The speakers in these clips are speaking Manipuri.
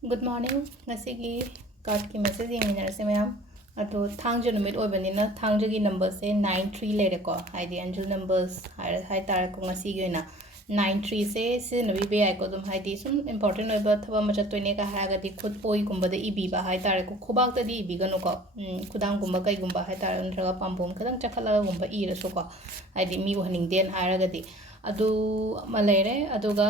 Good morning. Ngasigi card ki message yenginarase mayam. Ado thangjo numit oibanina thangjagi numbers se 93 lere ko. Haidi anjul numbers hai tar ko ngasigi oina 93 se nabi be ai ko dum haidi sum important oiba thaba macha toine ka haga di khud oi gumba da ibi ba hai tar ko khubak ta di ibi ganu ko khudang gumba kai gumba hai tar antraga pambom kadang chakhala gumba ira so ko. Haidi mi waning den haraga di adu malere aduga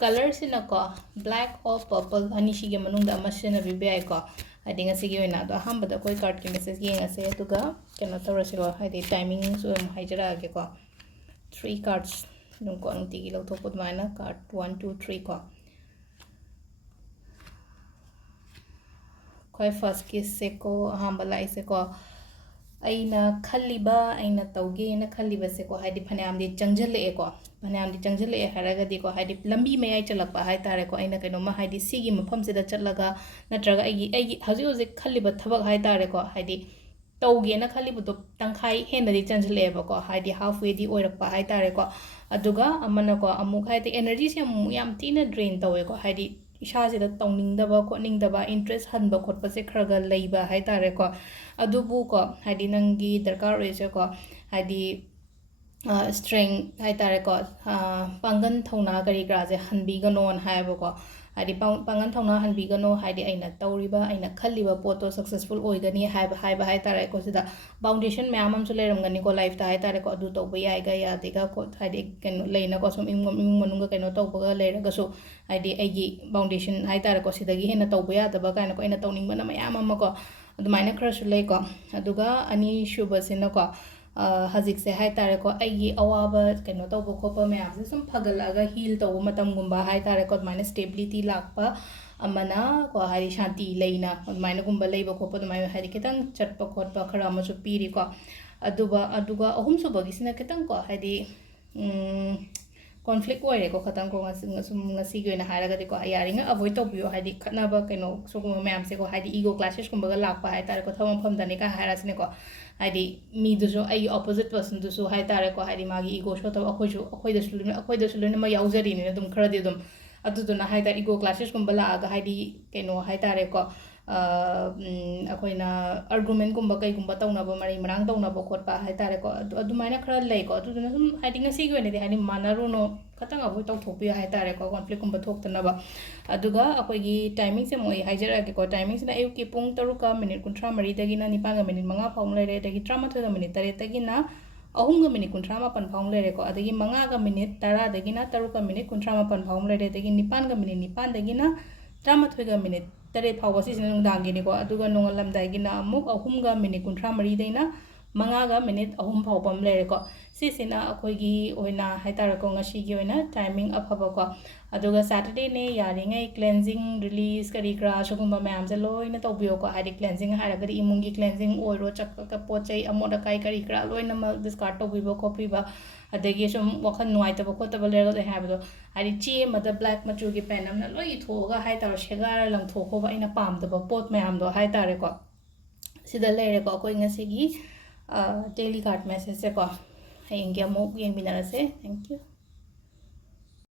color sina ko black or purple ani shige manungda amasina bibe ai ko adi nga sige oina do hambada koi card ki message yenga se aduga kena tawrasiro haidi timing so haijara age ko 3 cards nung ko ang tigi law thokod mana card 1 2 3 ko koi first kiss se ko hambala ise ko aina khaliba aina tauge na khaliba se ko haidi phanam di changjale ko phanam di changjale haraga di ko haidi lambi me ai chalakpa hai tare ko aina kaino ma haidi sigi mafam se da chatlaga natraga ai haji hoje khaliba thabak hai tare ko haidi tauge na khaliba do tangkhai hena di changjale ba ko haidi halfway di oirakpa hai tare ko aduga amana ko amuk haidi energy se yam tina drain tawe ko haidi इशासे द तौनिंगदबा खोनिंगदबा इंटरेस्ट हनबा खोटपसे खरगा लैबा हाय तारे को अदुबु को हादि नंगी दरकार रेसे को हादि स्ट्रेंथ हाय तारे को पांगन थौना करी ग्राजे हनबिगनोन हायबो को हादि पांगन थौना हनबिगनो हादि आइना तौरिबा आइना खल्लिबा पोतो सक्सेसफुल ओइगनी हायबा हाय तारे को सिदा फाउंडेशन मैम हम सुलेरमगनी को लाइफ ता हाय तारे को अदु तौबा यायगा यादेगा को हादि कैनो लेना को सम इम मनुंगा कैनो तौबगा लेरगसो हादि आइगी फाउंडेशन हाय तारे को सिदगी हेना तौबा यादबा काइना को आइना तौनिंगबना मयाम अमा को अदुमाइना खरसु लेइ को अदुगा अनि शुबसिना को हजिक से हाय तारे को आइगी अवाबा कैनो तौबा खोपा मैम से सम फगलगा हील तौबा मतम गुंबा हाय तारे को अदुमाइना स्टेबिलिटी लाकपा अमना को हारि शांति लेना अदुमाइना गुंबा लेबा खोपा अदुमाइना हारि कितंग चटपा खोटपा खरा अमसु पीरी को अदुगा अहुम सुबगिसिना कितंग को हादि conflict ओइरे को खतंग को ngasi goina haraga de ko ayaringa avoid to bio haidi khatna ba kaino sogum ma'am से को हादि ego clashes कुंबा गा लाकपा हाय तारे को थम फम दने का हारासने को हादि मी दुसो आई opposite person दुसो हाय तारे को हादि मागी ego शो तो अखोइ दसु लुने मा याउजरी ने दुम खरदि दुम अदुदुना हाय तारे ego clashes कुंबा लागा हादि कैनो हाय तारे को अखोइना argument कुंबा कई कुंबा तौनाबा मरि मरांग तौनाबा खोटपा हाय तारे को अदुमाइना खरा लै को अदुदुना सुम हादि ngasi गोइने दे हादि मानारुनो खतंग अबो तौथोपिया हाय तारे को conflict कुंबा थोक्तनबा अदुगा अखोइगी टाइमिंग से मोइ हाइजरागे को टाइमिंग से अयु की पुंग 3 मिनिट 53 दगिना 9 मिनिट 5 फाउंग लेरे दगी 13 मिनिट 3 दगिना 3 मिनिट 58 फाउंग लेरे को अदगी 5 मिनिट 10 दगिना 3 मिनिट 58 फाउंग लेरे दगी 9 मिनिट 9 दगिना 13 मिनिट 3 फाउबा सिसिना नुंदांगिनी को अदुगा नोंगलमदागिना अमुक 3 मिनिट 53 दैना 5 मिनिट 3 फाउबम लेरे को सिसिना अखोइगी ओइना हाइतार को ngasiगी ओइना टाइमिंग अफबा को अदुगा सैटरडे ने यारिङै क्लेंजिंग रिलीज करी क्रा सगुंबा मैम से लोइना तौबियो को हादि क्लेंजिंग हारगदि इमुंगी क्लेंजिंग ओइरो चक्का पोचै अमोदा काई करी क्रा लोइना मल डिस्कार्ड तौबिबो खोपिबा अदगी सम वखन नुआइतबो खोतबो लेरगदे हाबदो हादि चे मद ब्लैक मचुगी पेन अमना लोइ थोगा हाइतार शेगार लंगथोखोबा आइना पामदबो पोत मैम दो हाइतारे को सिदा लेरे को कोइ ngasiगी daily card message से को हेंगे अमुक येंग बिनारसे थैंक यू